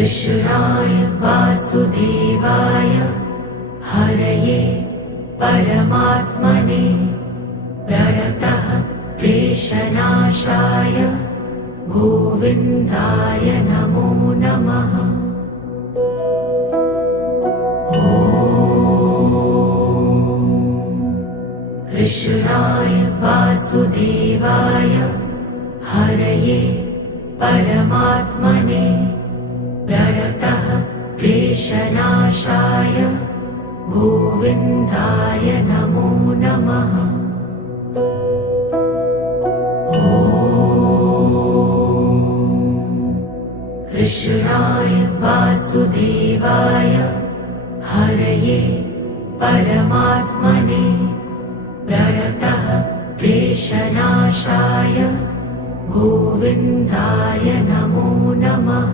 कृष्णाय वासुदेवाय हरये परमात्मने प्रणतः क्लेशनाशाय गोविन्दाय नमो नमः। कृष्णाय वासुदेवाय हरये परमात्मने प्रणतः क्लेशनाशाय गोविन्दाय नमो नमः। कृष्णाय वासुदेवाय हरये परमात्मने प्रणतः क्लेशनाशाय गोविन्दाय नमो नमः।